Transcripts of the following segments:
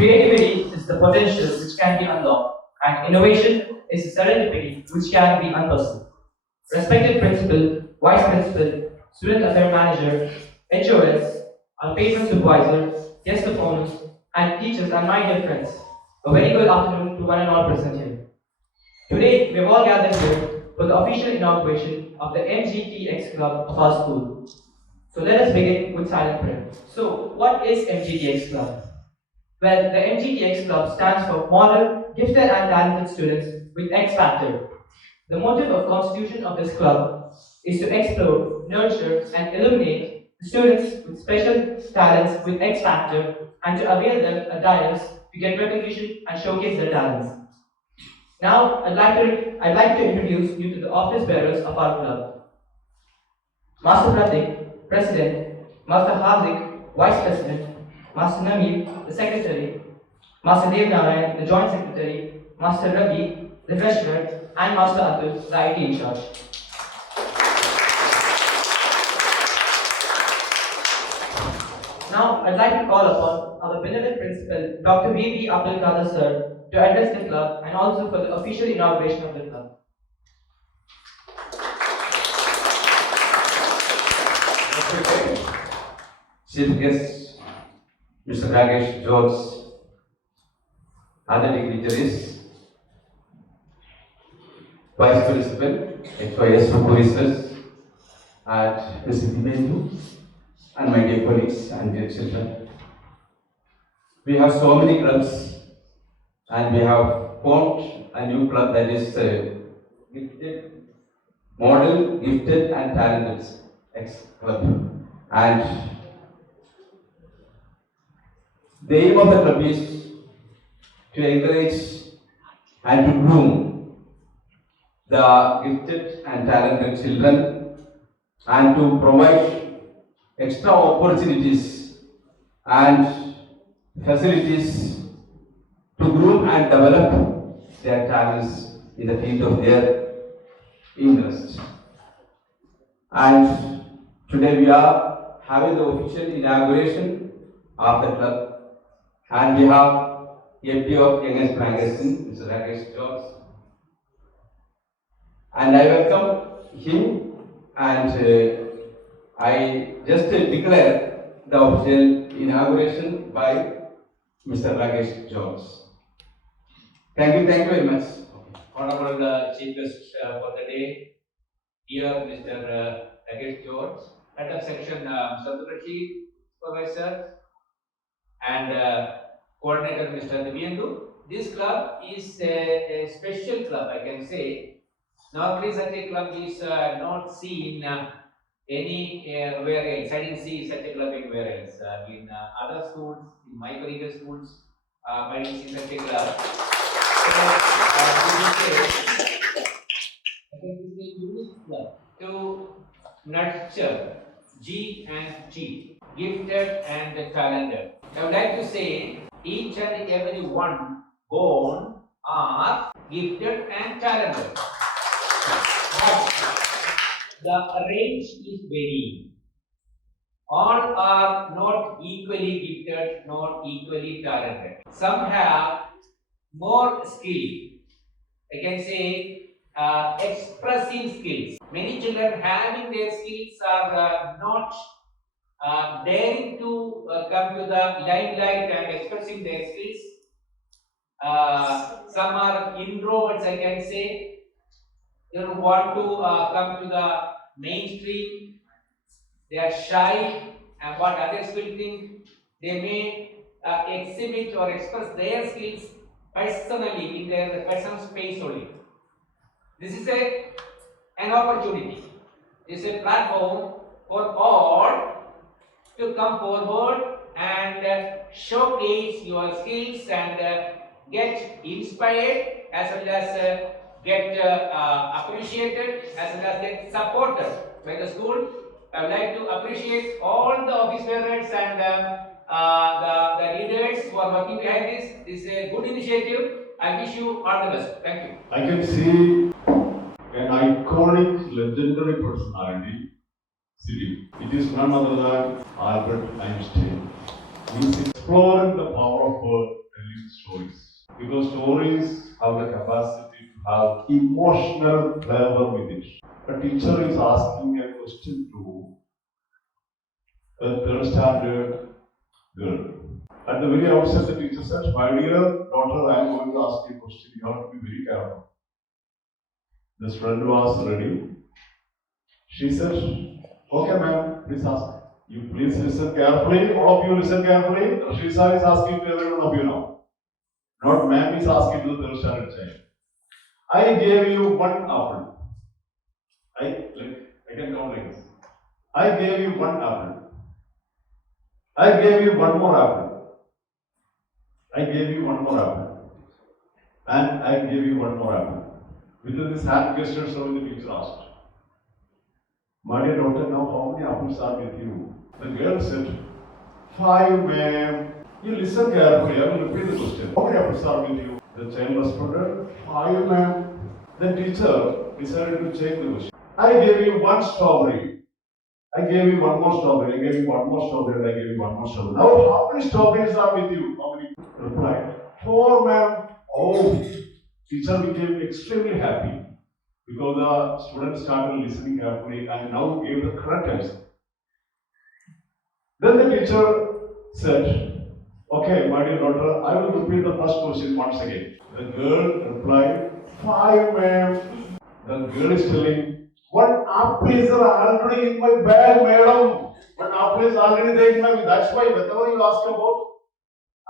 Creativity is the potential which can be unlocked, and innovation is the serendipity which can be unpursued. Respected principal, vice principal, student affair manager, HOS, our patron supervisor, guest of honors, and teachers and my dear friends, a very good afternoon to one and all present here. Today, we have all gathered here for the official inauguration of the mGT X Club of our school. So let us begin with silent prayer. So, what is mGT X Club? Well, the mGT X Club stands for Model, Gifted and Talented Students with X Factor. The motive of constitution of this club is to explore, nurture, and illuminate the students with special talents with X Factor and to avail them a dais to get recognition and showcase their talents. Now, I'd like to introduce you to the office bearers of our club. Master Pratik, President, Master Hazik, Vice President, Master Namir, the Secretary, Master Dev Narayan, the Joint Secretary, Master Ravi, the Treasurer, and Master Atul, the IT in charge. Now, I'd like to call upon our beloved principal, Dr. V.B. Abdul Qadir sir, to address the club and also for the official inauguration of the club. Chief guest, Mr. Rakesh George, other dignitaries, Vice Principal, XYS Research, at Mr. Dimendu, and my dear colleagues and dear children. We have so many clubs, and we have formed a new club that is gifted, model, gifted, and talented X Club. And the aim of the club is to encourage and to groom the gifted and talented children and to provide extra opportunities and facilities to groom and develop their talents in the field of their interest. And today we are having the official inauguration of the club, and we have MD of Youngest Magazine, Mr. Rakesh George, and I welcome him, and I just declare the official inauguration by Mr. Rakesh George. Thank you very much. Honorable Chief Guest for the day, dear Mr. Rakesh George, Head of Section Mr. Rashid, Supervisor, and Coordinator Mr. Divyendhu. This club is a special club, I can say. Normally, such a club is not seen anywhere else. I didn't see such a club anywhere else. In other schools, in my previous schools, I didn't see such a club. So, this is a unique club to nurture G and T, gifted and talented. I would like to say each and every one born are gifted and talented. But the range is varying. All are not equally gifted, not equally talented. Some have more skill. I can say expressive skills. Many children having their skills are not daring to come to the limelight and expressing their skills. Some are introverts, I can say. They don't want to come to the mainstream. They are shy, and what others will think, they may exhibit or express their skills personally in their personal space only. This is an opportunity. This is a platform for all to come forward and showcase your skills and get inspired as well as get appreciated as well as get supported by the school. I would like to appreciate all the office bearers and the leaders who are working behind this. This is a good initiative. I wish you all the best. Thank you. I can see an iconic, legendary personality sitting. It is none other than Albert Einstein. He is exploring the power of stories. Because stories have the capacity to have emotional flavor with it. A teacher is asking a question to a third standard girl. At the very outset, the teacher said, "My dear daughter, I am going to ask you a question. You have to be very careful." The student was ready. She said, "Okay, ma'am, please ask. You please listen carefully. All of you listen carefully. Rashisa is asking to every one of you now. Not ma'am is asking to the third standard child. I gave you one apple. I can count like this. I gave you one apple. I gave you one more apple. I gave you one more apple. And I gave you one more apple." With this hand gesture, so the teacher asked, "My dear daughter, now how many apples are with you?" The girl said, "Five, ma'am." You listen carefully, I will repeat the question. "How many apples are with you?" The child responded, "Five, ma'am." The teacher decided to change the question. "I gave you one strawberry. I gave you one more strawberry. I gave you one more strawberry. And I gave you one more strawberry. Now, how many strawberries are with you?" How many? Replied, "Four, ma'am." Oh, teacher became extremely happy because the students started listening carefully and now gave the correct answer. Then the teacher said, "Okay, my dear daughter, I will repeat the first question once again." The girl replied, "Five, ma'am." The girl is telling, "One apple is already in my bag, madam. One apple is already there in my bag. That's why whenever you ask about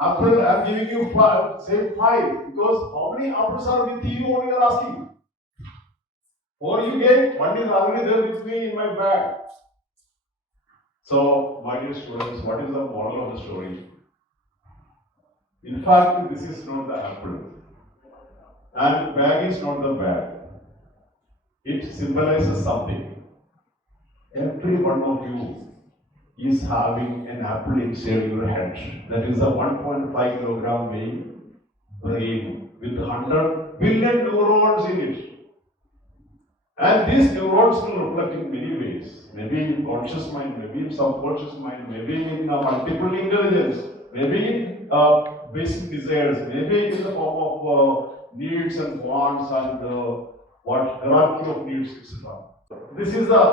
apple, I am giving you five, say five, because how many apples are with you only you are asking. Or you get, one is already there with me in my bag." So, my dear students, what is the moral of the story? In fact, this is not the apple. And bag is not the bag. It symbolizes something. Every one of you is having an apple inside your head. That is a 1.5 kilogram brain with 100 billion neurons in it. And these neurons will reflect in many ways. Maybe in conscious mind, maybe in subconscious mind, maybe in multiple intelligence, maybe in basic desires, maybe in the form of needs and wants and what hierarchy of needs, etc. This is a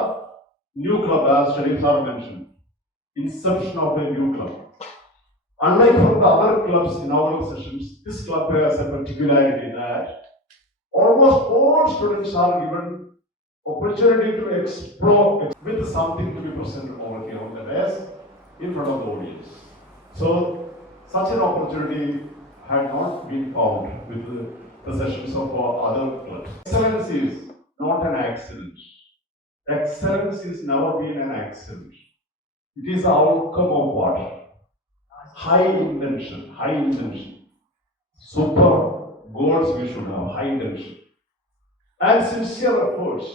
new club, as Sharif sir mentioned. Inception of a new club. Unlike from the other clubs in our sessions, this club has a particularity that almost all students are given opportunity to explore with something to be presented over here on the desk in front of the audience. So, such an opportunity had not been found with the sessions of other clubs. Excellence is not an accident. Excellence is never been an accident. It is the outcome of what? High intention, high intention. Super goals we should have, high intention. And sincere efforts.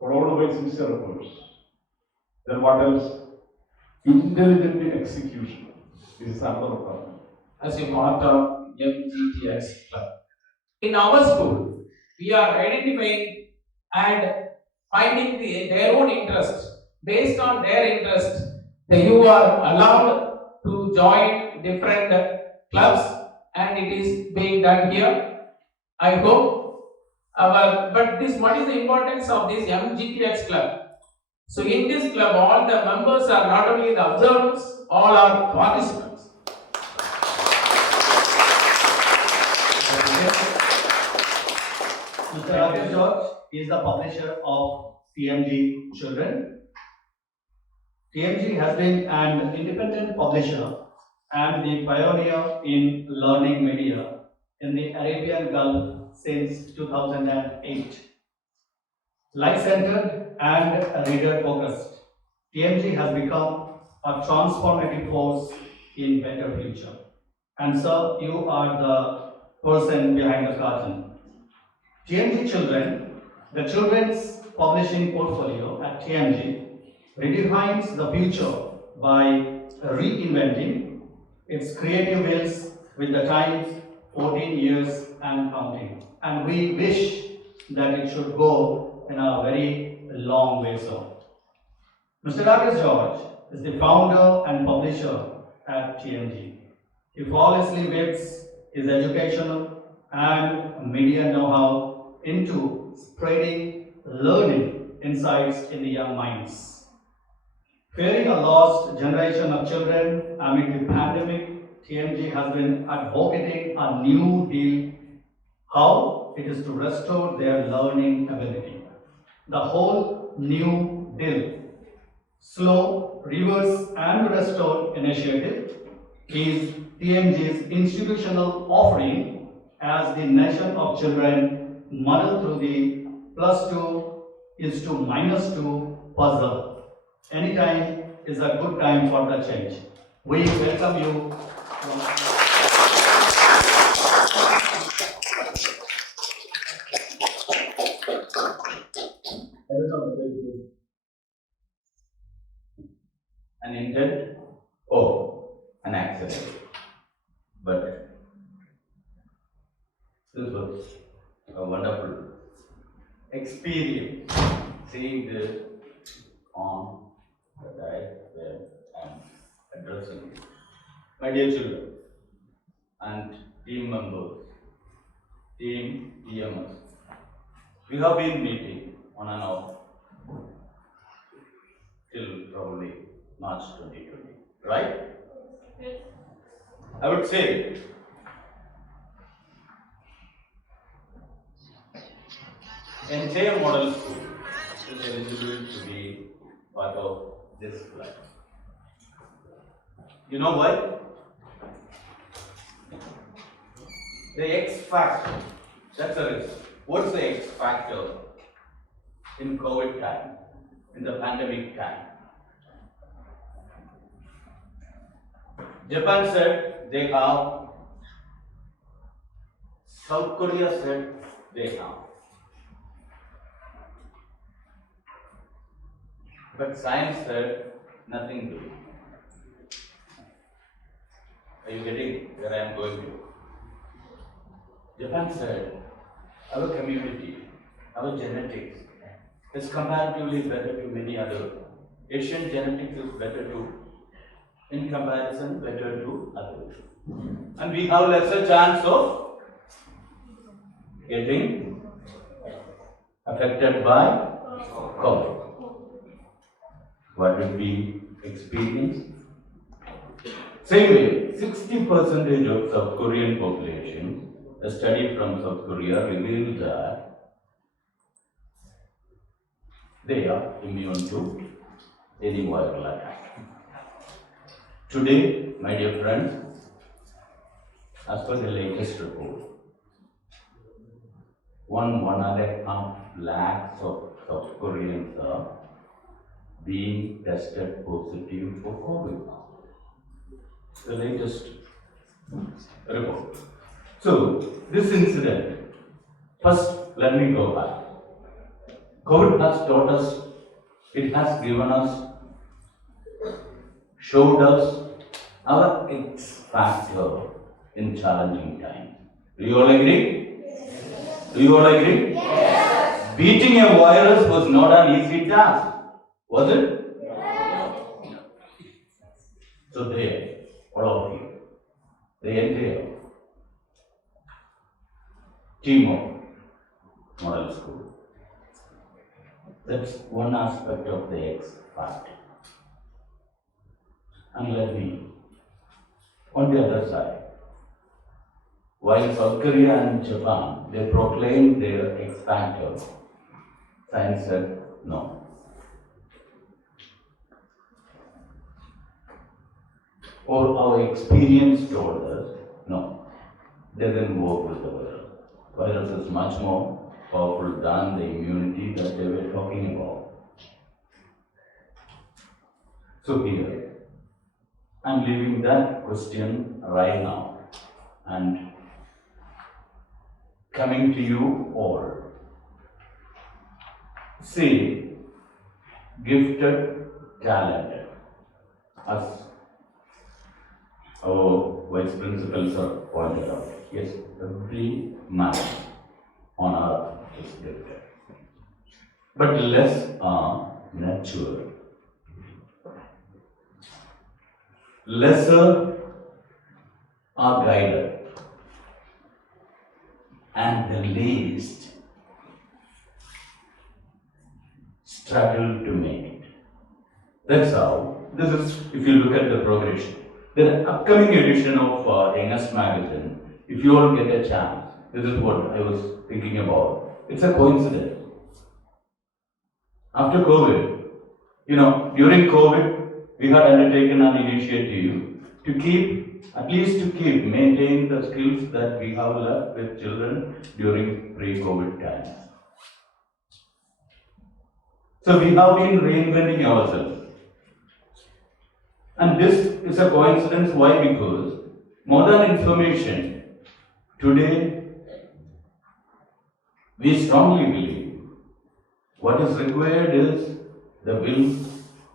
Followed by sincere efforts. Then what else? Intelligent execution. This is another problem. As a part of mGT X Club. In our school, we are identifying and finding their own interest. Based on their interest, you are allowed to join different clubs, and it is being done here. I hope. But what is the importance of this mGTX club? So in this club, all the members are not only the observers, all are participants. Mr. Rakesh George is the publisher of TMG Children. TMG has been an independent publisher and the pioneer in learning media in the Arabian Gulf since 2008. Life-centered and reader-focused, TMG has become a transformative force in better future. And sir, you are the person behind the curtain. TMG Children, the children's publishing portfolio at TMG, redefines the future by reinventing its creative wheels with the times 14 years and counting. And we wish that it should go in a very long way so. Mr. Rakesh George is the founder and publisher at TMG. He flawlessly weaves is educational and media know-how into spreading learning insights in the young minds. Fearing a lost generation of children amid the pandemic, TMG has been advocating a new deal. How? It is to restore their learning ability. The whole new deal, Slow, Reverse and Restore initiative, is TMG's institutional offering as the nation of children muddle through the +2 is to -2 puzzle. Any time is a good time for the change. We welcome you. An intent or an accident. But this was a wonderful experience seeing this on the diet where I'm addressing you. My dear children and team members, team EMS, we have been meeting on and off till probably March 2020, right? Yes. I would say entire model school is eligible to be part of this club. You know why? The X factor. That's the risk. What's the X factor in COVID time, in the pandemic time? Japan said they have. South Korea said they have. But science said nothing doing. Are you getting where I am going to? Japan said our community, our genetics is comparatively better to many other. Asian genetics is better to, in comparison, better to others. And we have lesser chance of getting affected by COVID. What did we experience? Same way, 60% of South Korean population, a study from South Korea revealed that they are immune to any viral attack. Today, my dear friends, as per the latest report, 1.5 lakhs of South Koreans are being tested positive for COVID. The latest report. So, this incident, first let me go back. COVID has taught us, it has given us, showed us our X factor in challenging times. Do you all agree? Yes. Do you all agree? Yes. Beating a virus was not an easy task, was it? Yes. So there, all of you, the entire team of model school. That's one aspect of the X factor. And let me, on the other side, while South Korea and Japan, they proclaimed their X factor, science said no. Or our experience told us, no, doesn't work with the virus. Virus is much more powerful than the immunity that they were talking about. So here, I'm leaving that question right now and coming to you all. See, gifted, talented, as our vice principals are pointed out. Yes, every man on earth is gifted. But less are nurtured. Lesser are guided. and the least struggle to make it. That's how, this is, if you look at the progression. The upcoming edition of Youngest Magazine, if you all get a chance, this is what I was thinking about. It's a coincidence. After COVID, during COVID, we had undertaken an initiative to maintain the skills that we have left with children during pre-COVID times. So we have been reinventing ourselves. And this is a coincidence. Why? Because modern information, today, we strongly believe what is required is the will,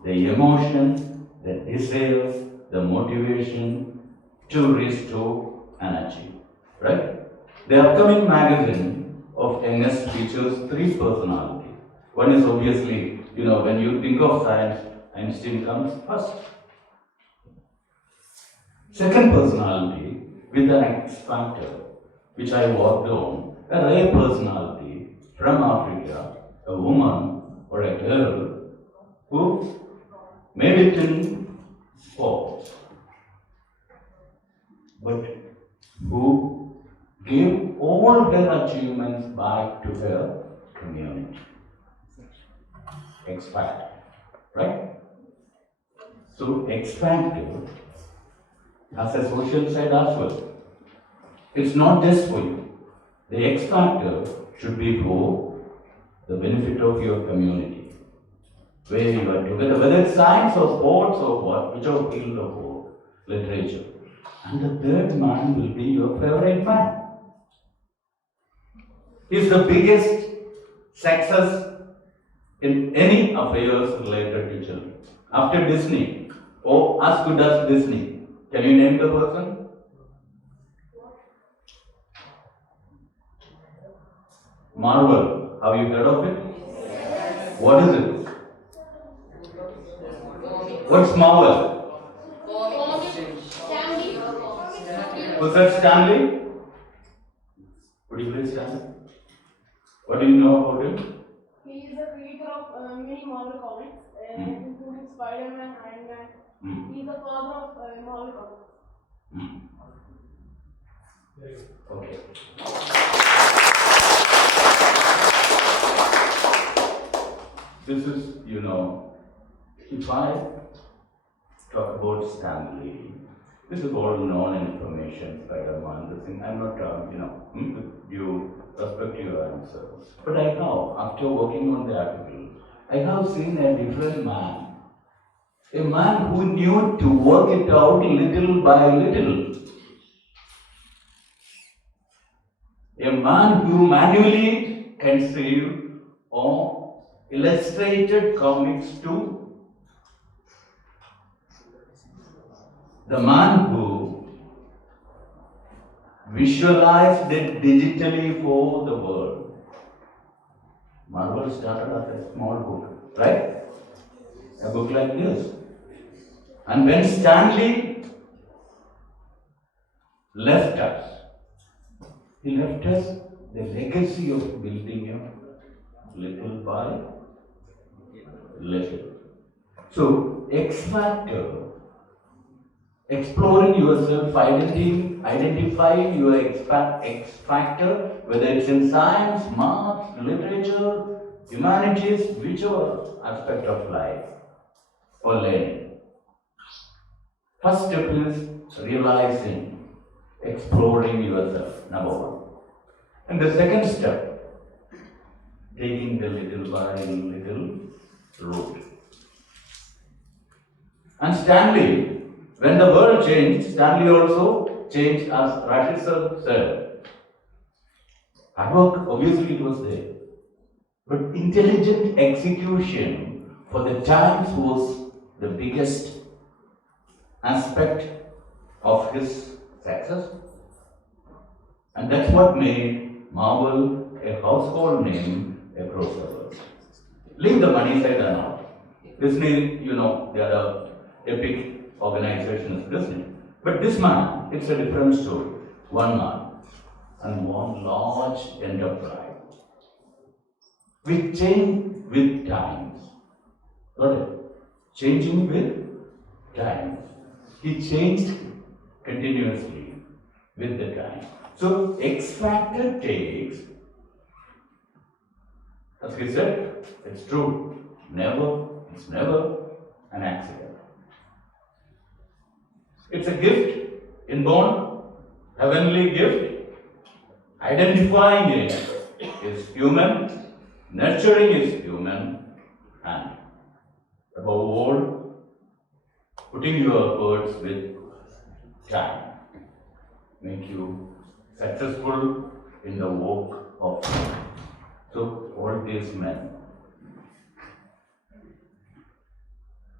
the emotion, the desire, the motivation to restore and achieve. Right? The upcoming magazine of Youngest features 3 personalities. One is obviously, when you think of science, Einstein comes first. Second personality with an X factor, which I worked on, a rare personality from Africa, a woman or a girl who made it in sports, but who gave all her achievements back to her community. X factor, right? So X factor has a social side as well. It's not just for you. The X factor should be for the benefit of your community, where you are together, whether it's science or sports or what, whichever field of literature. And the third man will be your favorite man. He's the biggest success in any affairs related to children. After Disney, or as good as Disney, can you name the person? Marvel. Have you heard of it? Yes. What is it? What's Marvel? Stanley. Was that Stanley? Would you please stand? What do you know about him? He is the creator of many Marvel comics, including Spider-Man, Iron Man. He is the father of Marvel comics. Okay. This is, if I talk about Stanley, this is all known information, Spider-Man, this thing. I'm not, with due respect to your answer. But I have, after working on the article, I have seen a different man. A man who knew to work it out little by little. A man who manually conceived or illustrated comics too. The man who visualized it digitally for the world. Marvel started as a small book, right? A book like this. And when Stanley left us, he left us the legacy of building a little by little. So, X factor, exploring yourself, identifying your X factor, whether it's in science, maths, literature, humanities, whichever aspect of life or learning. First step is realizing, exploring yourself, number 1. And the second step, taking the little by little route. And Stanley, when the world changed, Stanley also changed, as Rashid sir said. Hard work, obviously it was there. But intelligent execution for the times was the biggest aspect of his success. And that's what made Marvel a household name across the world. Leave the money side and all. Disney, they are the epic organization is Disney. But this man, it's a different story. One man. and one large enterprise. We change with times. Got it? Changing with times. He changed continuously with the time. So X factor takes, as he said, it's true. It's never an accident. It's a gift, inborn, heavenly gift. Identifying it is human, nurturing is human, and above all, putting your efforts with time make you successful in the work of life. So all these men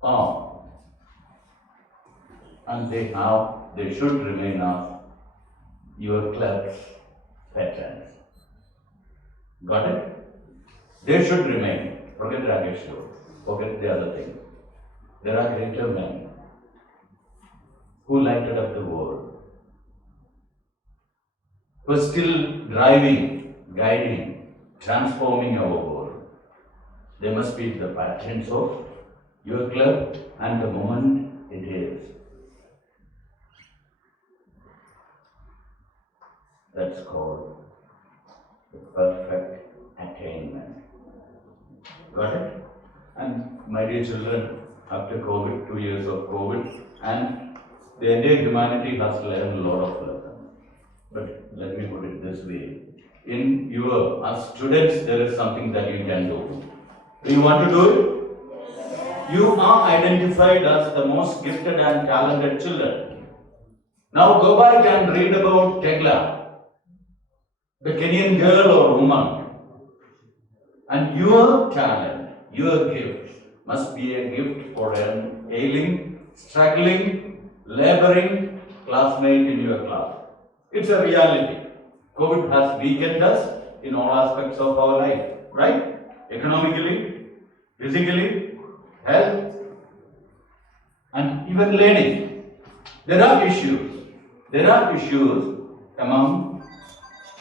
are, and they should remain as your club's veterans. Got it? They should remain. Forget Rakesh, forget the other thing. There are greater men who lighted up the world, who are still driving, guiding, transforming our world. They must be the patrons of your club and the moment it is. That's called the perfect attainment. Got it? And my dear children, after COVID, 2 years of COVID, and the entire humanity has learned a lot of lessons. But let me put it this way. As students, there is something that you can do. Do you want to do it? You are identified as the most gifted and talented children. Now go back and read about Tegla, the Kenyan girl or woman. And your talent, your gift, must be a gift for an ailing, struggling, laboring classmate in your class. It's a reality. COVID has weakened us in all aspects of our life, right? Economically, physically, health, and even learning. There are issues. There are issues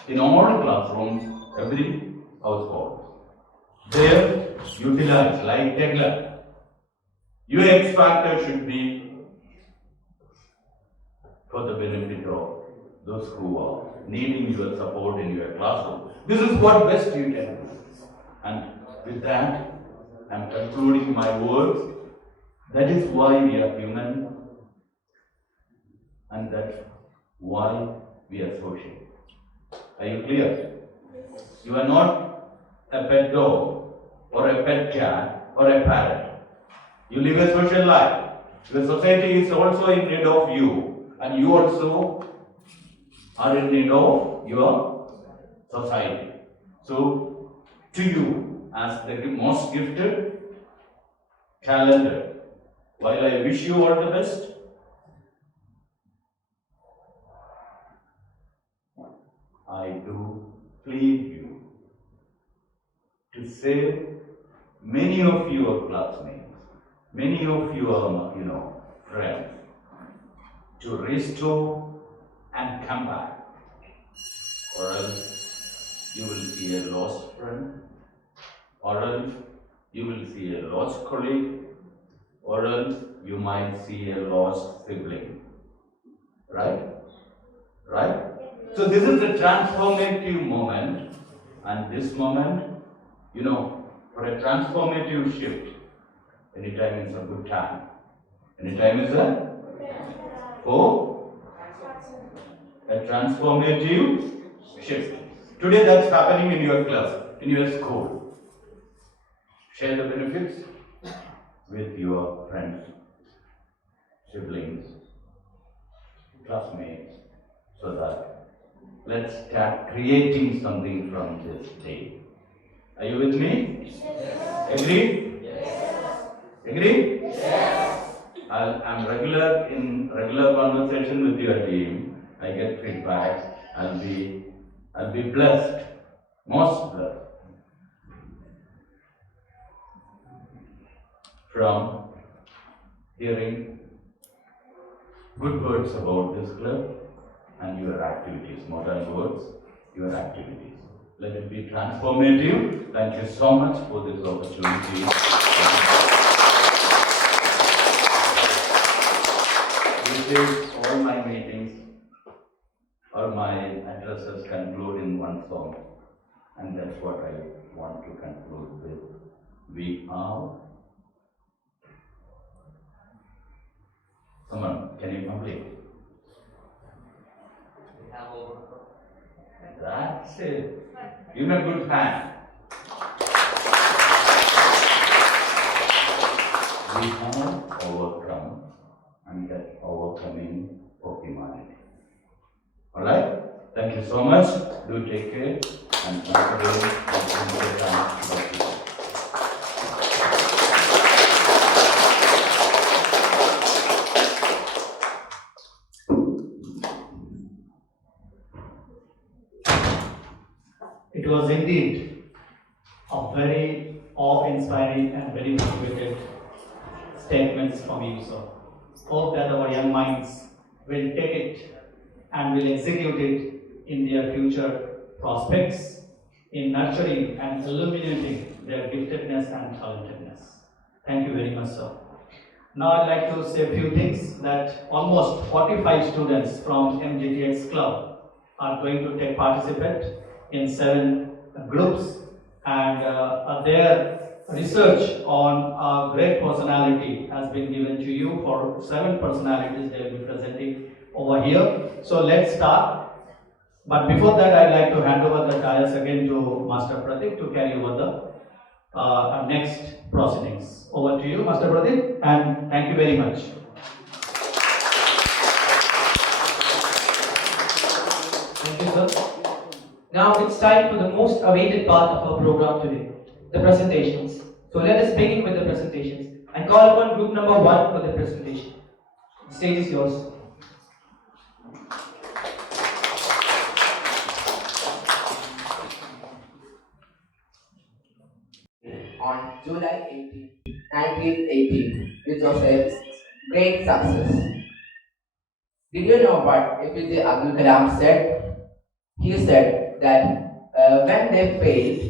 in all classrooms, every household. There, utilize like Tegla. Your X factor should be for the benefit of those who are needing your support in your classroom. This is what best you can do. And with that, I am concluding my words. That is why we are human, and that's why we are social. Are you clear? You are not a pet dog or a pet cat or a parrot. You live a social life. The society is also in need of you, and you also are in need of your society. So, to you, as the most gifted, talented, while I wish you all the best, I do plead you to save many of your classmates, many of your friends, to restore and come back, or else you will see a lost friend, or else you will see a lost colleague, or else you might see a lost sibling. Right? Right? So this is the transformative moment, and this moment, for a transformative shift, anytime is a good time. Anytime is for a transformative shift. Today that's happening in your class, in your school. Share the benefits with your friends, siblings, classmates, so that let's start creating something from this day. Are you with me? Yes. Agree? Yes. Agree? Yes. I'm in regular conversation with your team. I get feedback. I'll be blessed, most blessed, from hearing good words about this club and your activities, more than words. your activities. Let it be transformative. Thank you so much for this opportunity. This is all my meetings or my addresses conclude in one song, and that's what I want to conclude with. We are. Come on, can you complete? That's it. Give me a good hand. We have overcome, and that overcoming of humanity. Alright? Thank you so much. Do take care. And once again, thank you for the time. It was indeed a very awe-inspiring and very motivated statements from you, sir. Hope that our young minds will take it and will execute it in their future prospects in nurturing and illuminating their giftedness and talentedness. Thank you very much, sir. Now I'd like to say a few things that almost 45 students from mGT X Club are going to take participate in 7 groups, and their research on a great personality has been given to you. For 7 personalities they will be presenting over here. So let's start. But before that, I'd like to hand over the dais again to Master Pratik to carry over the next proceedings. Over to you, Master Pratik, and thank you very much. Thank you, sir. Now it's time for the most awaited part of our program today, the presentations. So let us begin with the presentations and call upon group number 1 for the presentation. The stage is yours. On July 18, 1918, which was a great success. Did you know what APJ Abdul Kalam said? He said that when they failed,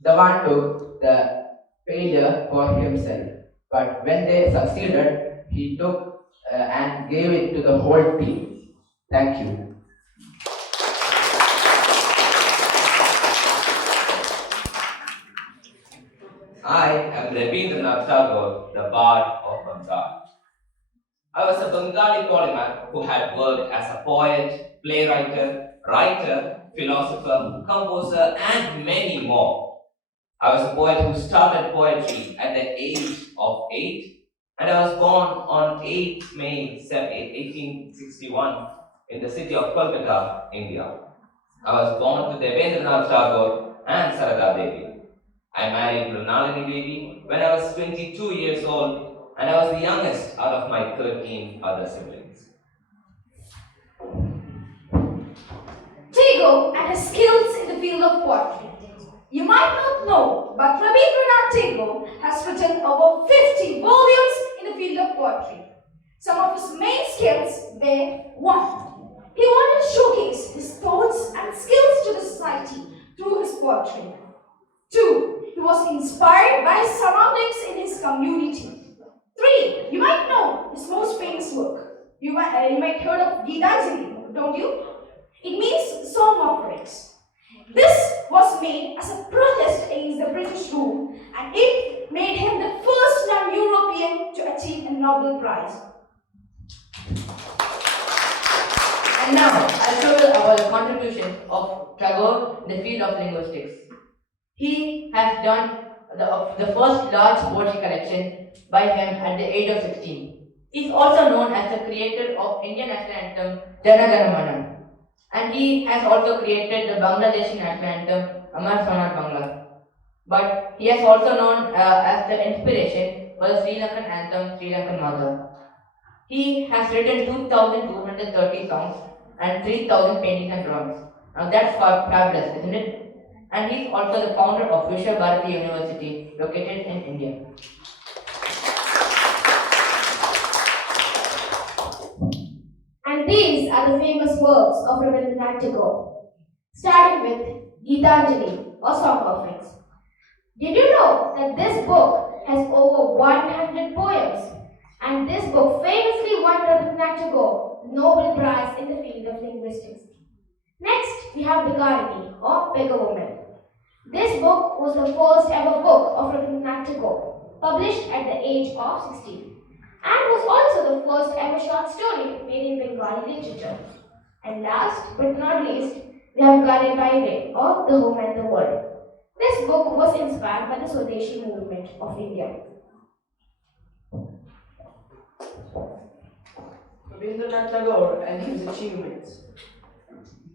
the one took the failure for himself. But when they succeeded, he took and gave it to the whole team. Thank you. I am Rabindranath Tagore, the Bard of Bengal. I was a Bengali polymath who had worked as a poet, playwright, writer, philosopher, composer, and many more. I was a poet who started poetry at the age of 8, and I was born on 8th May 1861 in the city of Kolkata, India. I was born to Devendranath Tagore and Sarada Devi. I married Mrinalini Devi when I was 22 years old, and I was the youngest out of my 13 other siblings. Tagore and his skills in the field of poetry. You might not know, but Rabindranath Tagore has written over 50 volumes in the field of poetry. Some of his main skills were: 1. He wanted to showcase his thoughts and skills to the society through his poetry. 2. He was inspired by his surroundings in his community. 3. You might know his most famous work. You might heard of Gitanjali, don't you? It means song offerings. This was made as a protest against the British rule, and it made him the first non-European to achieve a Nobel Prize. And now, I'll show you our contribution of Tagore in the field of linguistics. He has done the first large poetry collection by him at the age of 16. He is also known as the creator of Indian national anthem Jana Gana Mana, and he has also created the Bangladeshi national anthem Amar Sonar Bangla. But he is also known as the inspiration for the Sri Lankan anthem Sri Lankan Mother. He has written 2,230 songs and 3,000 paintings and drawings. Now that's fabulous, isn't it? And he is also the founder of Vishwa Bharati University, located in India. And these are the famous works of Rabindranath Tagore. starting with Gitanjali, or Song Offerings. Did you know that this book has over 100 poems? And this book famously won Rabindranath Tagore the Nobel Prize in the field of linguistics. Next, we have Bigarani, or Beggar Woman. This book was the first ever book of Rabindranath Tagore, published at the age of 16, and was also the first ever short story made in Bengali literature. And last but not least, we have Gane Baive, or The Home and the World. This book was inspired by the Swadeshi movement of India. Rabindranath Tagore and his achievements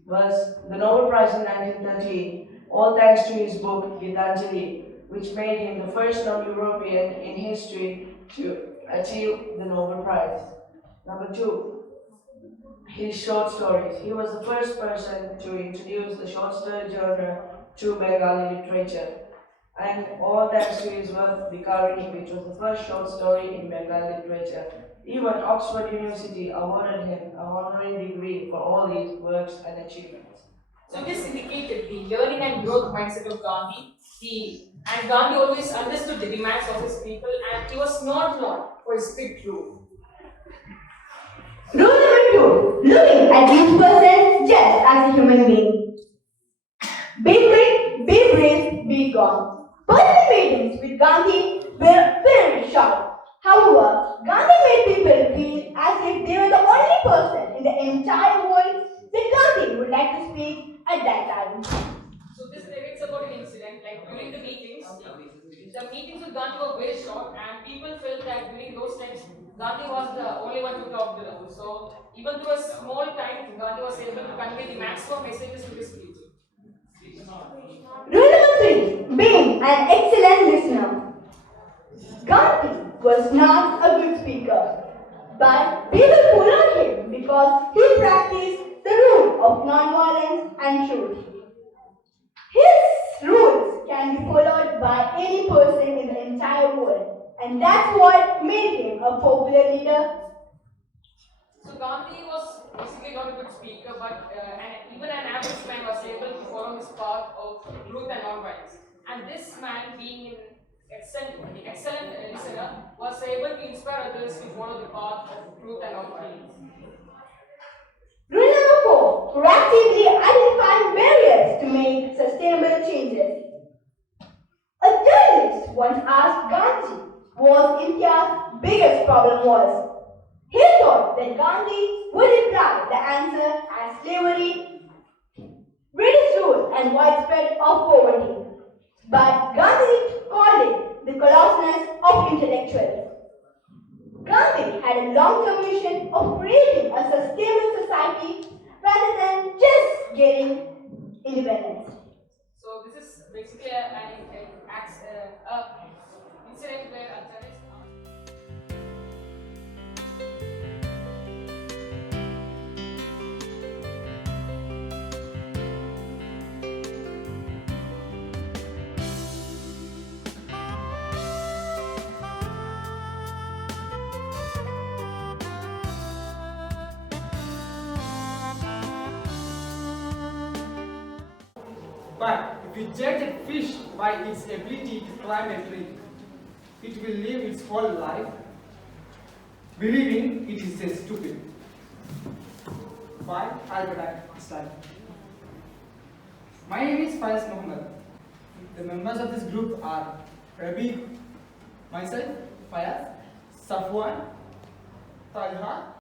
was the Nobel Prize in 1913, all thanks to his book Gitanjali, which made him the first non-European in history to achieve the Nobel Prize. Number two, his short stories. He was the first person to introduce the short story genre to Bengali literature. And all thanks to his work, Bikarini, which was the first short story in Bengali literature. Even Oxford University awarded him an honorary degree for all his works and achievements. So this indicated the learning and growth mindset of Gandhi. Gandhi always understood the demands of his people, and he was not known for his strict rule. Rule number 2, looking at each person just as a human being. Be quick, be brave, be gone. Personal meetings with Gandhi were very short. However, Gandhi made people feel as if they were the only person in the entire world that Gandhi would like to speak at that time. So this narrates about an incident like during the meetings with Gandhi were very short, and people felt that during those times Gandhi was the only one to talk to them. So even through a small time, Gandhi was able to convey the maximum messages to his people. Rule number 3, being an excellent listener. Gandhi was not a good speaker, but people followed him because he practiced the rule of non-violence and truth. His rules can be followed by any person in the entire world, and that's what made him a popular leader. So Gandhi was basically not a good speaker, but even an average man was able to follow his path of truth and non-violence. And this man, being an excellent listener, was able to inspire others to follow the path of truth and non-violence. Rule number 4, proactively identifying barriers to make sustainable changes. A journalist once asked Gandhi what India's biggest problem was. He thought that Gandhi would reply the answer as slavery, British rule and widespread of poverty. But Gandhi called it the colossus of intellectuals. Gandhi had a long-term vision of creating a sustainable society rather than just getting independence. So this is basically an incident where a journalist. But if you judge a fish by its ability to climb a tree, it will live its whole life believing it is a stupid. By Albert Einstein. My name is Faiz Muhammad. The members of this group are Rabi, myself, Fayaz, Safwan, Talha,